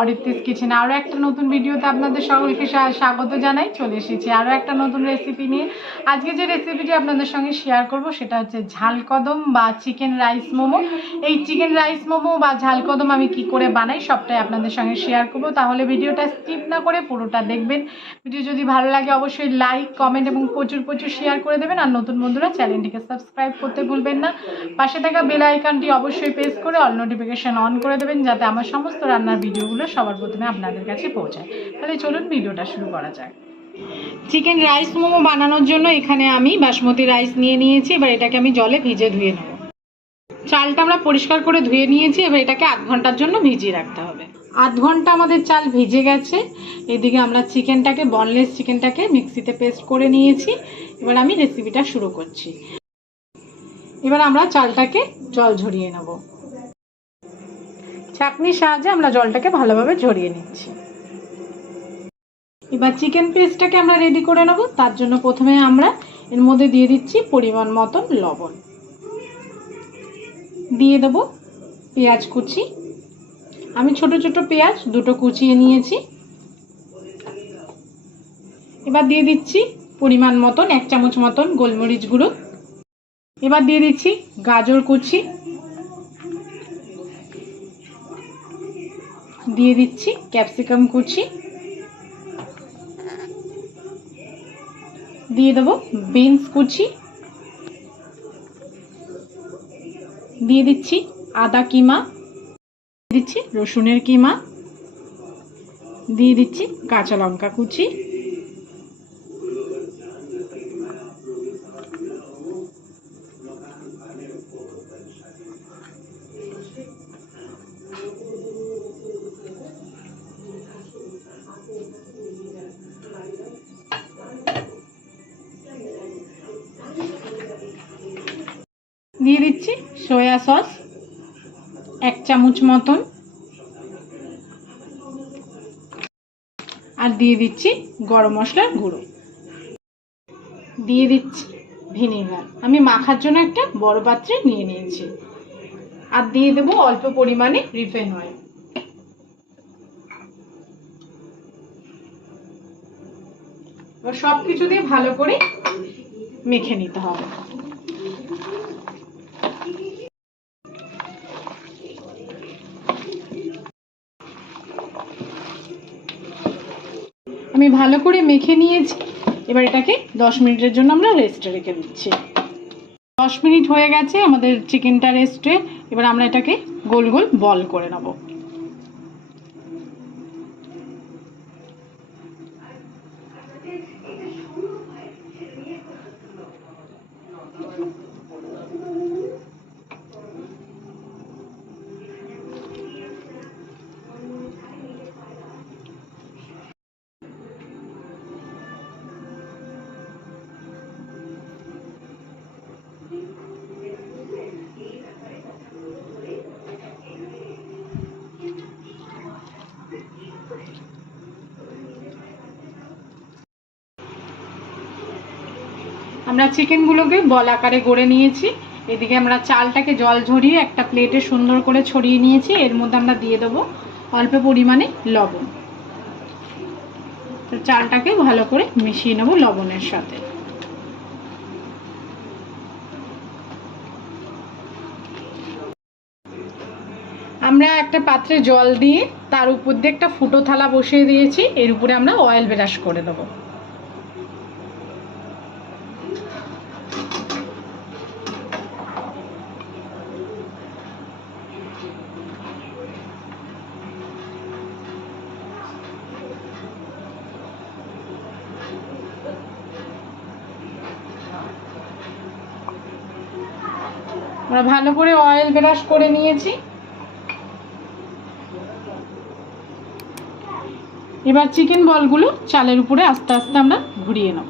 অরিত্রিস কিচেনে আরও একটা নতুন ভিডিওতে আপনাদের সকলকে স্বাগত জানাই। চলে এসেছি আরও একটা নতুন রেসিপি নিয়ে। আজকে যে রেসিপিটি আপনাদের সঙ্গে শেয়ার করব সেটা হচ্ছে ঝাল কদম বা চিকেন রাইস মোমো। এই চিকেন রাইস মোমো বা ঝাল কদম আমি কি করে বানাই সবটাই আপনাদের সঙ্গে শেয়ার করব, তাহলে ভিডিওটা স্কিপ না করে পুরোটা দেখবেন। ভিডিও যদি ভালো লাগে অবশ্যই লাইক, কমেন্ট এবং প্রচুর প্রচুর শেয়ার করে দেবেন। আর নতুন বন্ধুরা চ্যানেলটিকে সাবস্ক্রাইব করতে ভুলবেন না। পাশে থাকা বেল আইকনটি অবশ্যই প্রেস করে অল নোটিফিকেশন অন করে দেবেন, যাতে আমার সমস্ত রান্নার ভিডিওগুলো সবার প্রথমে আপনাদের কাছে পৌঁছায়। তাহলে চলুন ভিডিওটা শুরু করা যাক। চিকেন রাইস মোমো বানানোর জন্য এখানে আমি বাসমতি রাইস নিয়ে নিয়েছি। এবার এটাকে আমি জলে ভিজে ধুয়ে নেব। চালটা আমরা পরিষ্কার করে ধুয়ে নিয়েছি। এবার এটাকে আধ ঘন্টার জন্য ভিজিয়ে রাখতে হবে। আধ ঘন্টা আমাদের চাল ভিজে গেছে। এদিকে আমরা চিকেনটাকে, বনলেস চিকেনটাকে মিক্সিতে পেস্ট করে নিয়েছি। এবার আমি রেসিপিটা শুরু করছি। এবার আমরা চালটাকে জল ঝরিয়ে নেব। চাকনির সাহায্যে আমরা জলটাকে ভালোভাবে ঝরিয়ে নিচ্ছি। এবার চিকেন পেস্টটাকে আমরা রেডি করে নেব। তার জন্য প্রথমে আমরা এর মধ্যে দিয়ে দিচ্ছি পরিমাণ মতন লবণ, দিয়ে দেব পেঁয়াজ কুচি। আমি ছোট ছোট পেঁয়াজ দুটো কুচিয়ে নিয়েছি। এবার দিয়ে দিচ্ছি পরিমাণ মতন 1 চামচ মতন গোলমরিচ গুঁড়ো। এবার দিয়ে দিচ্ছি গাজর কুচি, দিয়ে দিচ্ছি ক্যাপসিকাম কুচি, দিয়ে দেবো বিনস কুচি, দিয়ে দিচ্ছি আদা কিমা, দিচ্ছি রসুনের কিমা, দিয়ে দিচ্ছি কাঁচা লঙ্কা কুচি, দিয়ে দিচ্ছি সয়া সস 1 চামচ মতন, আর দিয়ে দিচ্ছি গরম মশলার গুঁড়ো, দিয়ে দিচ্ছি ভিনেগার। আমি মাখার জন্য একটা বড় পাত্রে নিয়ে নিয়েছি। আর দিয়ে দেবো অল্প পরিমাণে রিফাইন অয়েল। এবার সবকিছু দিয়ে ভালো করে মেখে নিতে হবে। আমি ভালো করে মেখে নিয়েছি। এবার এটাকে 10 মিনিটের জন্য আমরা রেস্টে রেখে দিচ্ছি। 10 মিনিট হয়ে গেছে আমাদের চিকেনটা রেস্টে। এবার আমরা এটাকে গোল গোল বল করে নেব। আমরা চিকেনগুলোকে বল আকারে গড়ে নিয়েছি। এদিকে আমরা চালটাকে জল ঝরিয়ে একটা প্লেটে সুন্দর করে ছড়িয়ে নিয়েছি। এর মধ্যে আমরা দিয়ে দেবো অল্প পরিমাণে লবণ। তো চালটাকে ভালো করে মিশিয়ে নেব লবণের সাথে। আমরা একটা পাত্রে জল দিয়ে তার উপর দিয়ে একটা ফুটো থালা বসিয়ে দিয়েছি। এর উপরে আমরা অয়েল ব্রাশ করে দেবো। আমরা ভালো করে অয়েল ব্রাশ করে নিয়েছি। এবার চিকেন বলগুলো চালের উপরে আস্তে আস্তে আমরা ঘুরিয়ে নেব।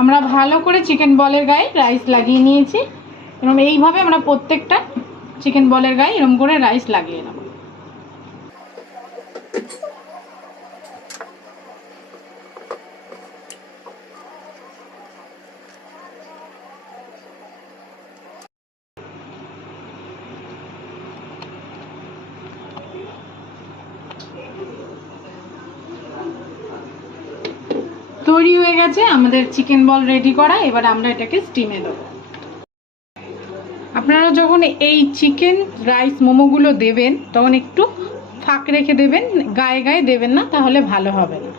আমরা ভালো করে চিকেন বলের গায়ে রাইস লাগিয়ে নিয়েছি এবং এইভাবে আমরা প্রত্যেকটা চিকেন বলের গায়ে এরকম করে রাইস লাগিয়ে নেব। তৈরি হয়ে গেছে আমাদের চিকেন বল রেডি করা। এবার আমরা এটাকে স্টিমে দেবো। আপনারা যখন এই চিকেন রাইস মোমোগুলো দেবেন তখন একটু ফাঁক রেখে দেবেন, গায়ে গায়ে দেবেন না, তাহলে ভালো হবে না।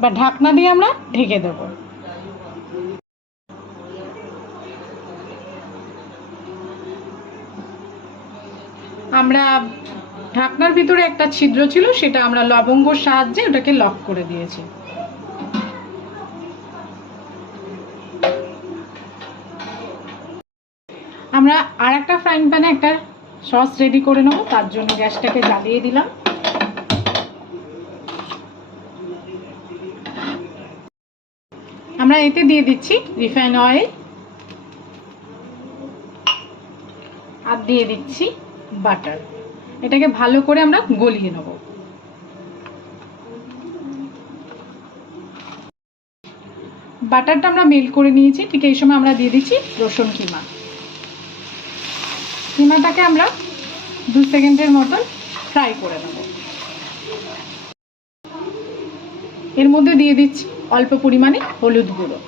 বা ঢাকনা দিয়ে আমরা ঢেকে দেব। আমরা ঢাকনার ভিতরে একটা ছিদ্র ছিল, সেটা আমরা লবঙ্গর সাহায্যে ওটাকে লক করে দিয়েছি। আমরা আর একটা ফ্রাইং প্যানে একটা সস রেডি করে নেব। তার জন্য গ্যাসটাকে জ্বালিয়ে দিলাম। আমরা এতে দিয়ে দিচ্ছি রিফাইন অয়েল আর দিয়ে দিচ্ছি বাটার। এটাকে ভালো করে আমরা গলিয়ে নেব। বাটারটা আমরা মেল্ট করে নিয়েছি। ঠিক এই সময় আমরা দিয়ে দিচ্ছি রসুন কিমা। কিমাটাকে আমরা 2 সেকেন্ডের মতন ফ্রাই করে নেব। এর মধ্যে দিয়ে দিচ্ছি অল্প পরিমাণে হলুদ গুঁড়ো।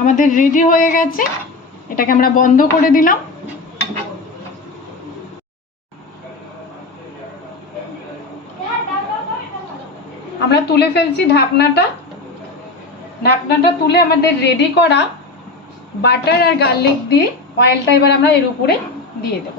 আমাদের রেডি হয়ে গেছে। এটাকে আমরা বন্ধ করে দিলাম। আমরা তুলে ফেলছি ঢাকনাটা। ঢাকনাটা তুলে আমাদের রেডি করা বাটার আর গার্লিক দিয়ে অয়েলটা এবার আমরা এর উপরে দিয়ে দেব।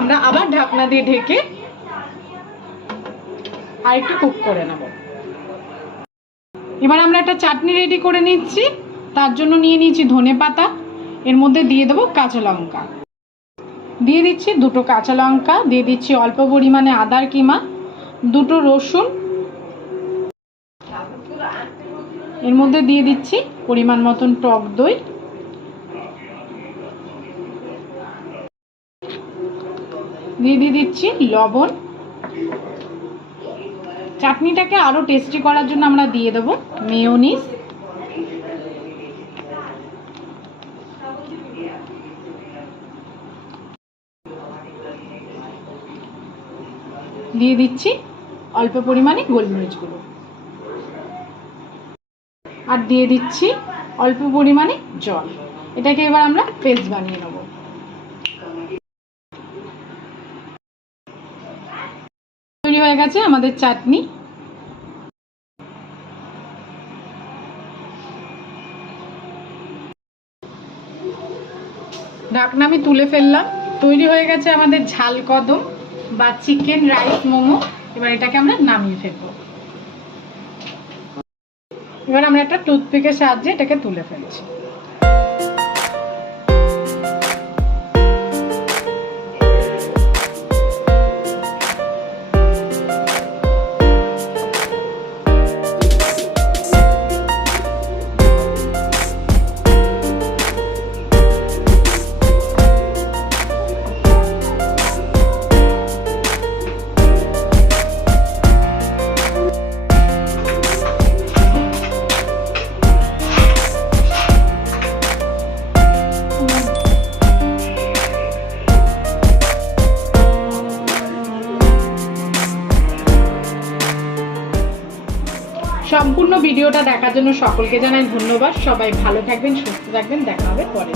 আমরা আবার ঢাকনা দিয়ে ঢেকে আর একটু কুক করে নেব। এবার আমরা একটা চাটনি রেডি করে নিচ্ছি। তার জন্য নিয়ে নিয়েছি ধনেপাতা, এর মধ্যে দিয়ে দেবো কাঁচা লঙ্কা, দিয়ে দিচ্ছি 2টো কাঁচা লঙ্কা, দিয়ে দিচ্ছি অল্প পরিমাণে আদার কিমা, 2টো রসুন, এর মধ্যে দিয়ে দিচ্ছি পরিমাণ মতন টক দই, দিয়ে দিচ্ছি লবণ। চাটনিটাকে আরো টেস্টি করার জন্য আমরা দিয়ে দেবো মেয়োনিজ, দিয়ে দিচ্ছি অল্প পরিমাণে গোলমরিচ গুঁড়ো, আর দিয়ে দিচ্ছি অল্প পরিমাণে জল। এটাকে এবার আমরা পেস্ট বানিয়ে নেব। তৈরি হয়ে গেছে আমাদের চাটনি। ঢাকনা আমি তুলে ফেললাম। তৈরি হয়ে গেছে আমাদের ঝাল কদম বা চিকেন রাইস মোমো। এবার এটাকে আমরা নামিয়ে ফেলবো। এবার আমরা একটা টুথপিকের সাহায্যে এটাকে তুলে ফেলছি। সম্পূর্ণ ভিডিওটা দেখার জন্য সকলকে জানাই ধন্যবাদ। সবাই ভালো থাকবেন, সুস্থ থাকবেন। দেখা হবে পরে।